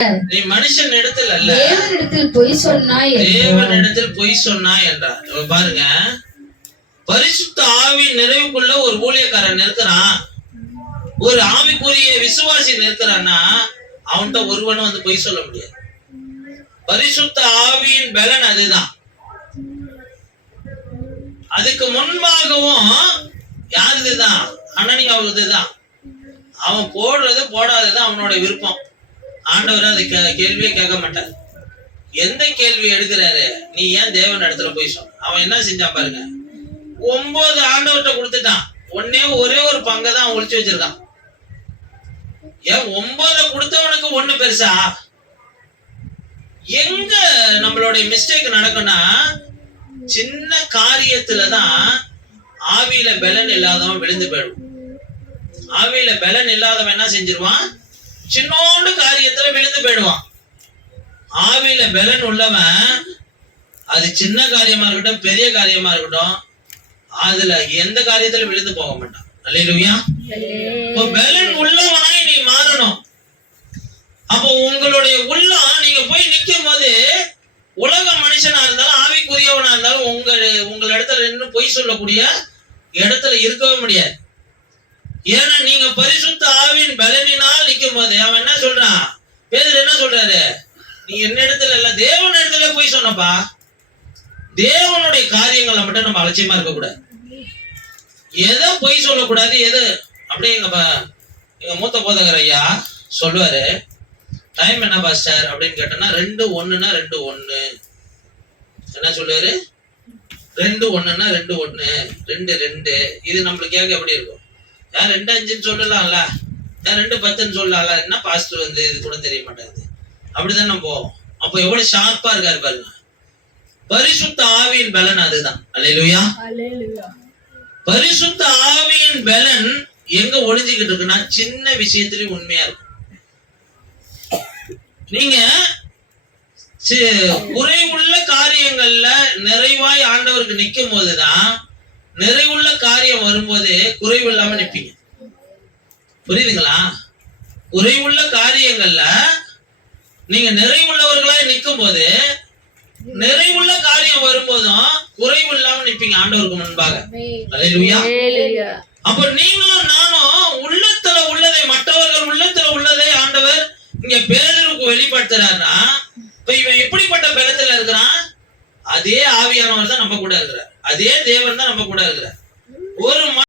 நீ மனுஷன் இடத்தில் அல்ல தேவனிடத்தில் பொய் சொன்னாய் தேவனிடத்தில் பொய் சொன்னாய் என்றார். பாருங்க, பரிசுத்த ஆவி நிறைவுக்குள்ள ஒரு ஊழியக்காரன் இருக்கிறான், ஒரு ஆவிக்குரிய விசுவாசி இருக்கிறான்னா அவன்கிட்ட ஒருவனும் வந்து பொய் சொல்ல முடியாது. பரிசுத்த ஆவியின் பலன் அதுதான். அதுக்கு முன்பாகவும் யாருதுதான்? அனனியாவுதுதான். அவன் போடுறது போடாதது அவனோட விருப்பம். ஆண்டவர் அதை கேள்வியே கேட்க மாட்டார். எந்த கேள்வி எடுக்கிறாரு? நீ ஏன் தேவன் இடத்துல போய் சொன்ன? அவன் என்ன செஞ்சான் பாருங்க, 9 ஆண்டவர்கிட்ட கொடுத்துட்டான். ஒரே ஒரு பங்கை தான் ஒழிச்சு வச்சிருக்கான். ஏன் 9 கொடுத்தவனுக்கு 1 பெருசா? எங்க நம்மளுடைய மிஸ்டேக் நடக்கும்னா, சின்ன காரியத்துலதான் ஆவியில பலன் இல்லாதவன் விழுந்து போயிடும். ஆவியில பலன் இல்லாதவன் என்ன செஞ்சிருவான்? சின்னோண்டு காரியத்துல விழுந்து போயிடுவான். ஆவியில பலன் உள்ளவன் அது சின்ன காரியமா இருக்கட்டும் பெரிய காரியமா இருக்கட்டும் அதுல எந்த காரியத்துல விழுந்து போக மாட்டான். அல்லேலூயா. இப்போ பலன் உள்ளவனாய் நீ மாறணும். அப்போ உங்களுடைய உள்ளம் நீங்க போய் நிக்கும் போது உலக மனுஷனா இருந்தாலும் ஆவிக்குரியவனா இருந்தாலும் உங்கள் இடத்துல நின்று பொய் சொல்லக்கூடிய இடத்துல இருக்கவே முடியாது. ஏன்னா நீங்க பரிசுத்த ஆவியின் பலனினால் நிற்கும் போது அவன் என்ன சொல்றான்? பேதுரு என்ன சொல்றாரு? நீ என்ன இடத்துல இல்ல தேவன் இடத்துல போய் சொன்னப்பா. தேவனுடைய காரியங்களை மட்டும் நம்ம அலட்சியமா இருக்க கூடாது. எதை பொய் சொல்லக்கூடாது, எது அப்படியே எங்க மூத்த போதகர் ஐயா சொல்லுவாரு, டைம் என்ன பாஸ்டர் அப்படின்னு கேட்டோம்னா 2:1 2:1 என்ன சொல்லுவாரு? 2:1 2:1 2:2. இது நம்மளுக்கு கேட்க எப்படி இருக்கும்? யார் 2:5 சொல்லலாம்ல, யார் 2:10 சொல்லலாம்ல, என்ன பாஸ்டர் வந்து இது கூட தெரிய மாட்டேங்குது அப்படிதான் நம்ம போவோம். அப்போ எவ்வளவு ஷார்ப்பா இருக்காரு பாருங்க. பரிசுத்த ஆவியின் பலன் அதுதான். அல்லேலூயா. பரிசுத்த ஆவியின் பலன் எங்க ஒளிஞ்சுக்கிட்டு இருக்குன்னா சின்ன விஷயத்திலயும் உண்மையா இருக்கும். நீங்க குறைவுள்ள காரியங்கள்ல நிறைவாய் ஆண்டவருக்கு நிற்கும் போதுதான் நிறைவுள்ள காரியம் வரும்போது குறைவு இல்லாம நிப்பீங்க. புரியுதுங்களா? குறைவுள்ள காரியங்கள்ல நீங்க நிறைவுள்ளவர்களாய் நிற்கும் போது நிறைவுள்ள காரியம் வரும்போதும் குறைவு இல்லாம நிப்பீங்க ஆண்டவருக்கு முன்பாக. அல்லேலூயா. அப்ப நீங்களும் நானும் உள்ளத்துல உள்ளதை, மற்றவர்கள் உள்ளத்துல உள்ளதை ஆண்டவர் இங்க பேதுருக்கு வெளிப்படுத்துறாருன்னா, இப்ப இவன் எப்படிப்பட்ட பலத்துல இருக்கிறான்? அதே ஆவியானவர் தான் நம்ம கூட இருக்கிறார், அதே தேவன் தான் நம்ம கூட இருக்கிறார். ஒரு